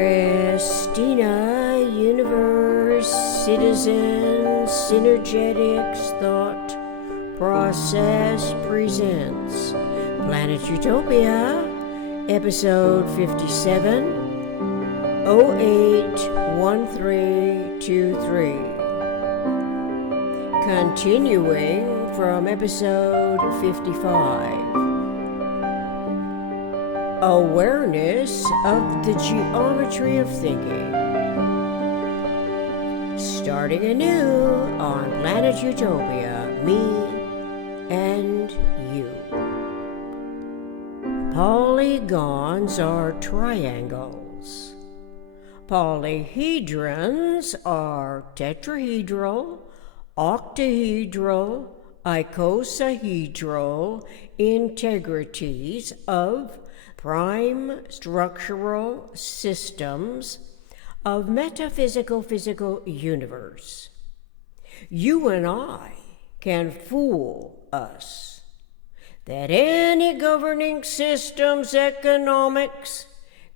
Christina, Universe, Citizen, Synergetics, Thought Process presents Planet Utopia, Episode 57, 081323. Continuing from Episode 55. Awareness of the geometry of thinking. Starting anew on Planet Utopia, me and you. Polygons are triangles. Polyhedrons are tetrahedral, octahedral, icosahedral integrities of prime structural systems of metaphysical-physical universe. You and I can fool us that any governing system's economics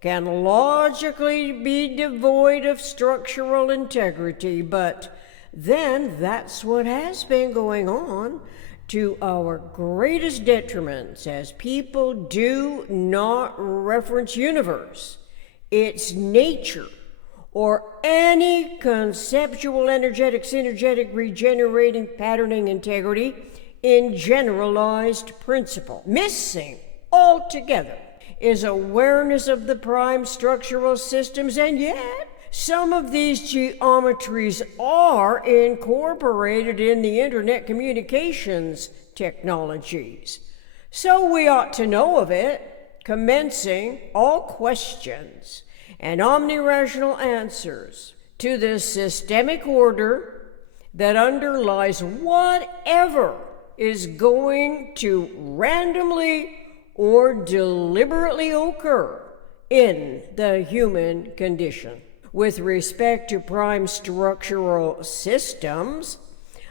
can logically be devoid of structural integrity, but then that's what has been going on to our greatest detriments, as people do not reference universe, its nature, or any conceptual, energetic-synergetic, regenerating, patterning integrity in generalized principle. Missing altogether is awareness of the prime structural systems, and yet some of these geometries are incorporated in the internet communications technologies. So we ought to know of it, commencing all questions and omnirational answers to the systemic order that underlies whatever is going to randomly or deliberately occur in the human condition. With respect to prime structural systems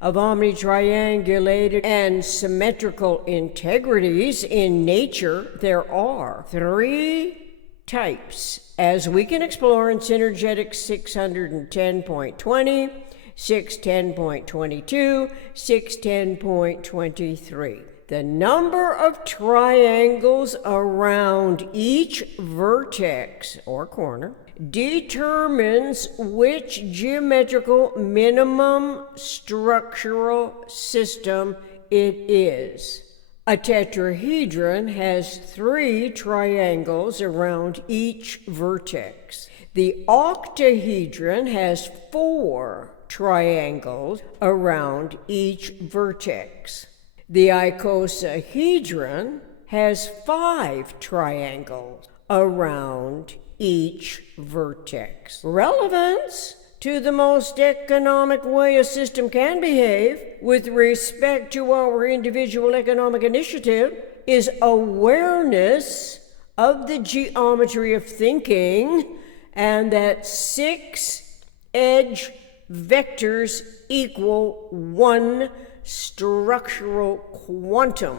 of omnitriangulated and symmetrical integrities in nature, there are three types, as we can explore in Synergetic 610.20, 610.22, 610.23. The number of triangles around each vertex or corner determines which geometrical minimum structural system it is. A tetrahedron has 3 triangles around each vertex. The octahedron has 4 triangles around each vertex. The icosahedron has 5 triangles around each vertex. Relevance to the most economic way a system can behave with respect to our individual economic initiative is awareness of the geometry of thinking, and that 6 edge vectors equal 1 structural quantum,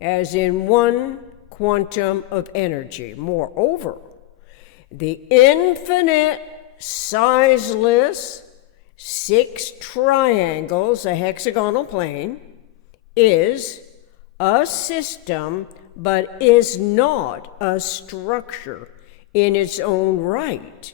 as in 1 quantum of energy. Moreover, the infinite sizeless 6 triangles, a hexagonal plane, is a system, but is not a structure in its own right,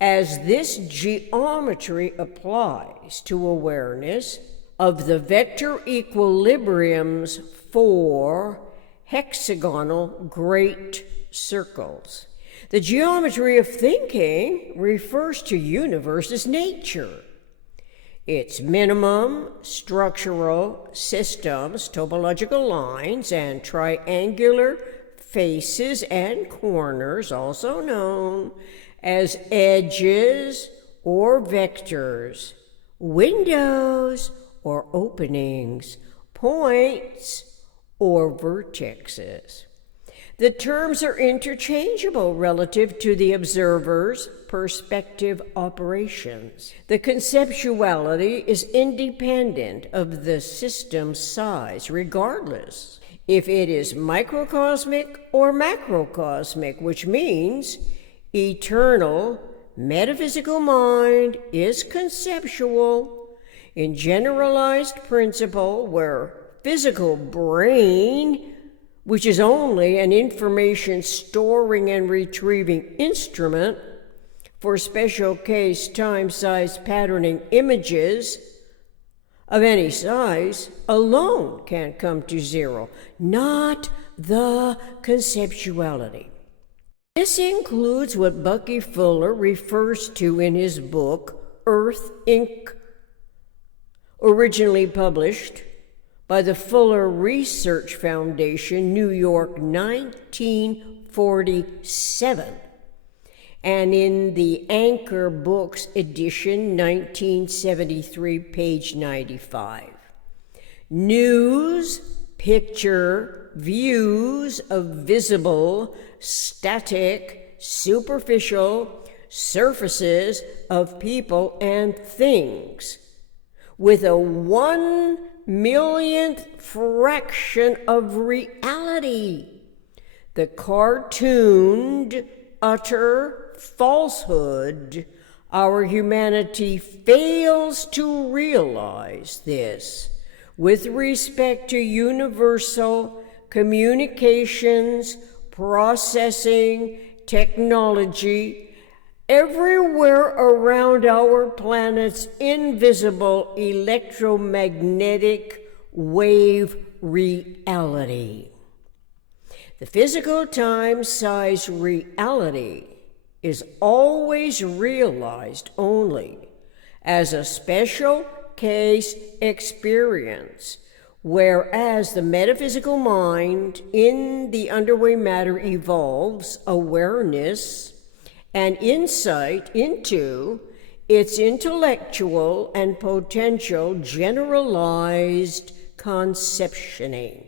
as this geometry applies to awareness of the vector equilibriums for hexagonal great circles. The geometry of thinking refers to universe's nature, its minimum structural systems, topological lines, and triangular faces and corners, also known as edges or vectors, windows or openings, points or vertexes. The terms are interchangeable relative to the observer's perspective operations. The conceptuality is independent of the system's size, regardless if it is microcosmic or macrocosmic, which means Eternal, metaphysical mind is conceptual in generalized principle, where physical brain, which is only an information storing and retrieving instrument for special case, time, size, patterning images of any size, alone can come to zero, not the conceptuality. This includes what Bucky Fuller refers to in his book, Earth, Inc., originally published by the Fuller Research Foundation, New York, 1947, and in the Anchor Books edition, 1973, page 95. News, picture, views of visible, static, superficial surfaces of people and things, with a 1/1,000,000th fraction of reality. The cartooned, utter falsehood. Our humanity fails to realize this with respect to universal communications, processing, technology, everywhere around our planet's invisible electromagnetic wave reality. The physical time-size reality is always realized only as a special case experience, whereas the metaphysical mind in the underway matter evolves awareness and insight into its intellectual and potential generalized conceptioning.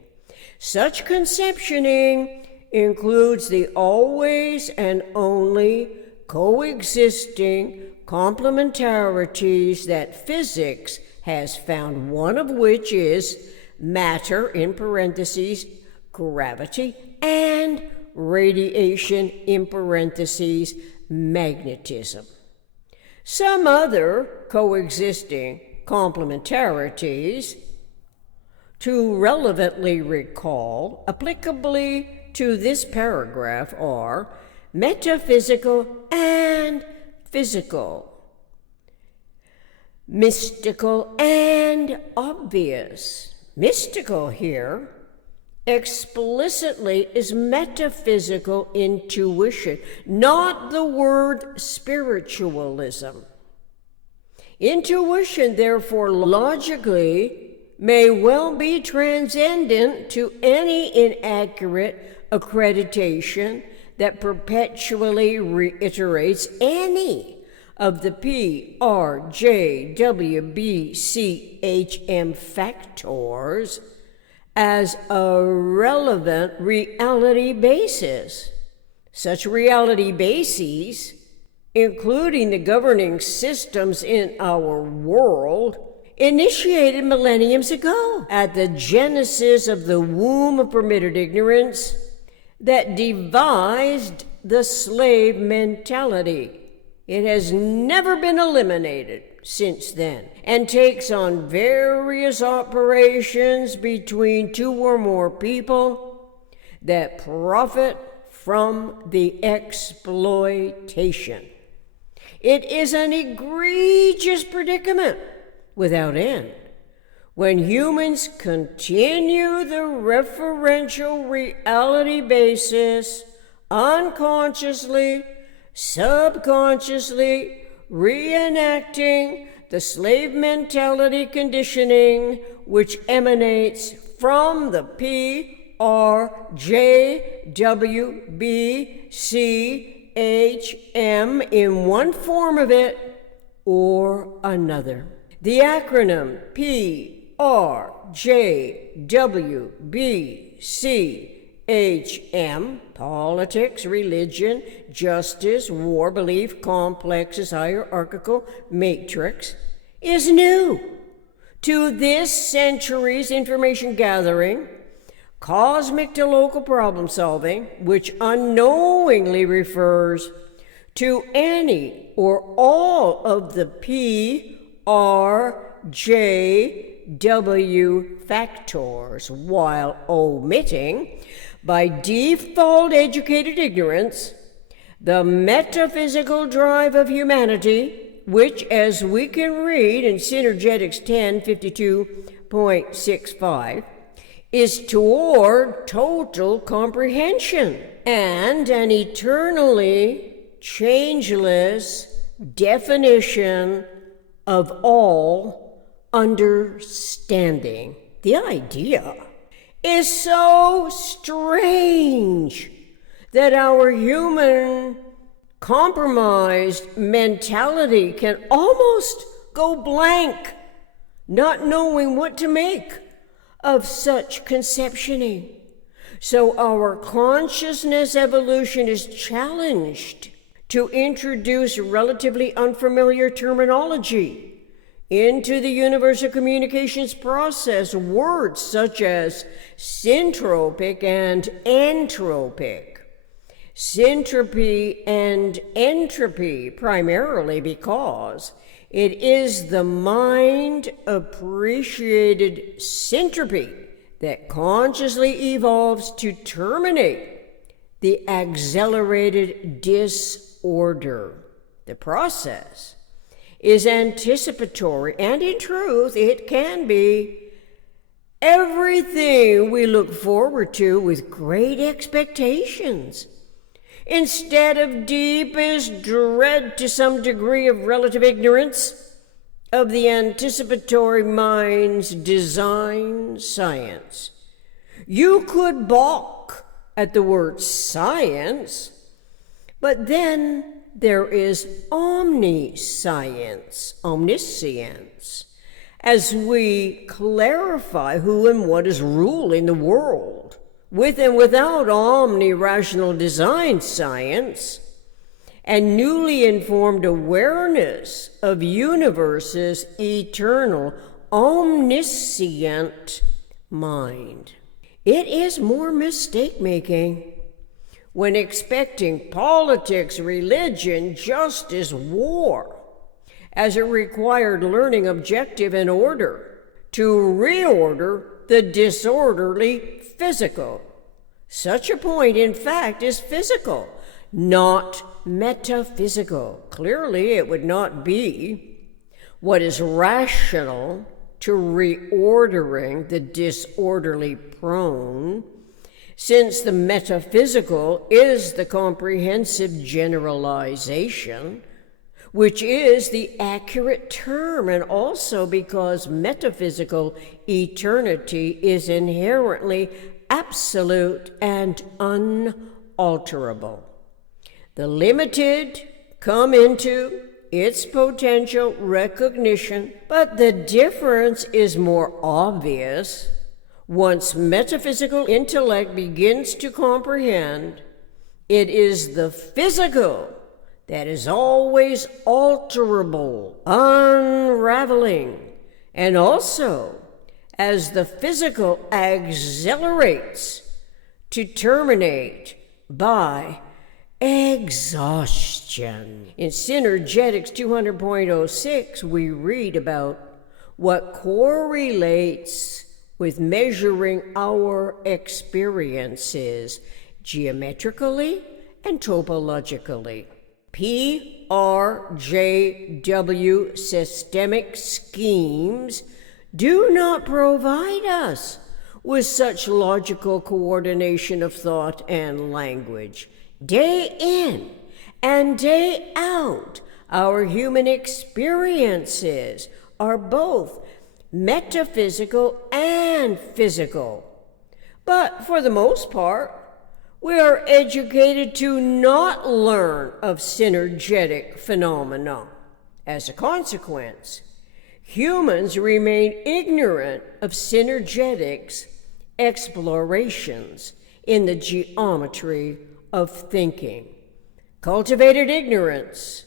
Such conceptioning includes the always and only coexisting complementarities that physics has found, one of which is matter, in parentheses, gravity, and radiation, in parentheses, magnetism. Some other coexisting complementarities to relevantly recall, applicably to this paragraph, are metaphysical and physical, mystical and obvious. Mystical here explicitly is metaphysical intuition, not the word spiritualism. Intuition, therefore, logically may well be transcendent to any inaccurate accreditation that perpetually reiterates any of the P, R, J, W, B, C, H, M factors as a relevant reality basis. Such reality bases, including the governing systems in our world, initiated millenniums ago at the genesis of the womb of permitted ignorance that devised the slave mentality. It has never been eliminated since then, and takes on various operations between two or more people that profit from the exploitation. It is an egregious predicament without end when humans continue the referential reality basis unconsciously, subconsciously reenacting the slave mentality conditioning which emanates from the P, R, J, W, B, C, H, M in one form of it or another. The acronym P, R, J, W, B, C, H, M, politics, religion, justice, war, belief, complexes, hierarchical matrix, is new to this century's information gathering, cosmic to local problem solving, which unknowingly refers to any or all of the P, R, J, W factors, while omitting, by default educated ignorance, the metaphysical drive of humanity, which, as we can read in Synergetics 1052.65, is toward total comprehension and an eternally changeless definition of all understanding. The idea is so strange that our human compromised mentality can almost go blank, not knowing what to make of such conceptioning. So our consciousness evolution is challenged to introduce relatively unfamiliar terminology into the universal communications process, words such as syntropic and entropic, syntropy and entropy, primarily because it is the mind-appreciated syntropy that consciously evolves to terminate the accelerated disorder. The process is anticipatory, and in truth, it can be everything we look forward to with great expectations, instead of deepest dread to some degree of relative ignorance of the anticipatory mind's design science. You could balk at the word science, but then there is omniscience, omniscience, as we clarify who and what is ruling the world. With and without omnirational design science and newly informed awareness of universe's eternal, omniscient mind, it is more mistake-making when expecting politics, religion, justice, war as a required learning objective in order to reorder the disorderly physical. Such a point, in fact, is physical, not metaphysical. Clearly, it would not be what is rational to reordering the disorderly prone, since the metaphysical is the comprehensive generalization, which is the accurate term, and also because metaphysical eternity is inherently absolute and unalterable. The limited come into its potential recognition, but the difference is more obvious once metaphysical intellect begins to comprehend it is the physical that is always alterable, unraveling, and also as the physical accelerates to terminate by exhaustion. In Synergetics 200.06, we read about what correlates with measuring our experiences geometrically and topologically. PRJW systemic schemes do not provide us with such logical coordination of thought and language. Day in and day out, our human experiences are both metaphysical and physical. But for the most part, we are educated to not learn of synergetic phenomena. As a consequence, humans remain ignorant of synergetics explorations in the geometry of thinking. Cultivated ignorance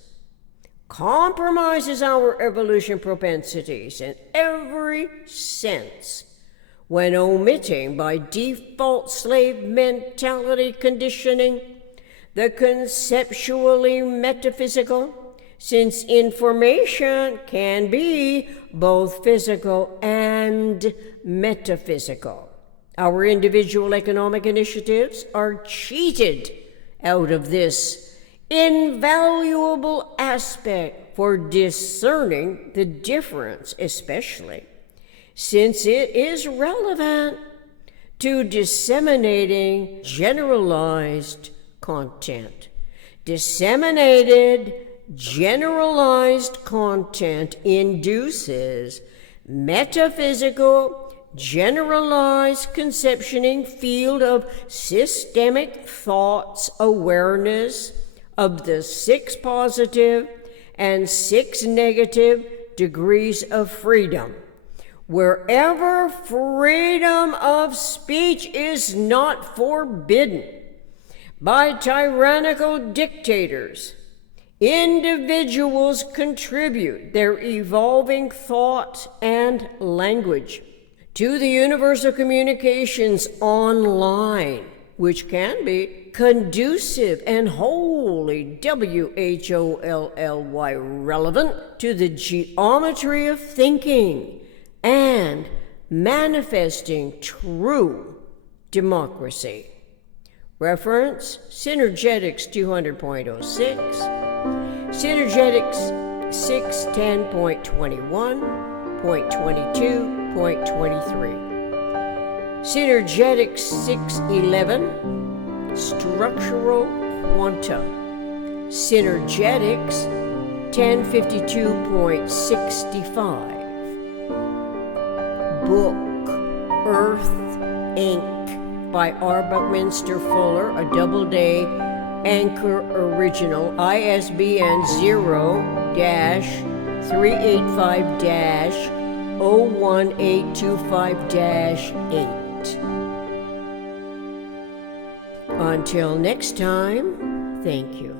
compromises our evolution propensities in every sense when omitting by default slave mentality conditioning the conceptually metaphysical, since information can be both physical and metaphysical. Our individual economic initiatives are cheated out of this invaluable aspect for discerning the difference, especially since it is relevant to disseminating generalized content. Disseminated generalized content induces metaphysical generalized conceptioning field of systemic thoughts awareness of the 6 positive and 6 negative degrees of freedom. Wherever freedom of speech is not forbidden by tyrannical dictators, individuals contribute their evolving thought and language to the universal communications online, which can be conducive and wholly WHOLLY relevant to the geometry of thinking and manifesting true democracy. Reference Synergetics 200.06, Synergetics 610.21.22.23, Synergetics 611, Structural Quanta, Synergetics 1052.65, Book Earth Inc. by R. Buckminster Fuller, a Doubleday Anchor original, ISBN 0-385-01825-8. Until next time, thank you.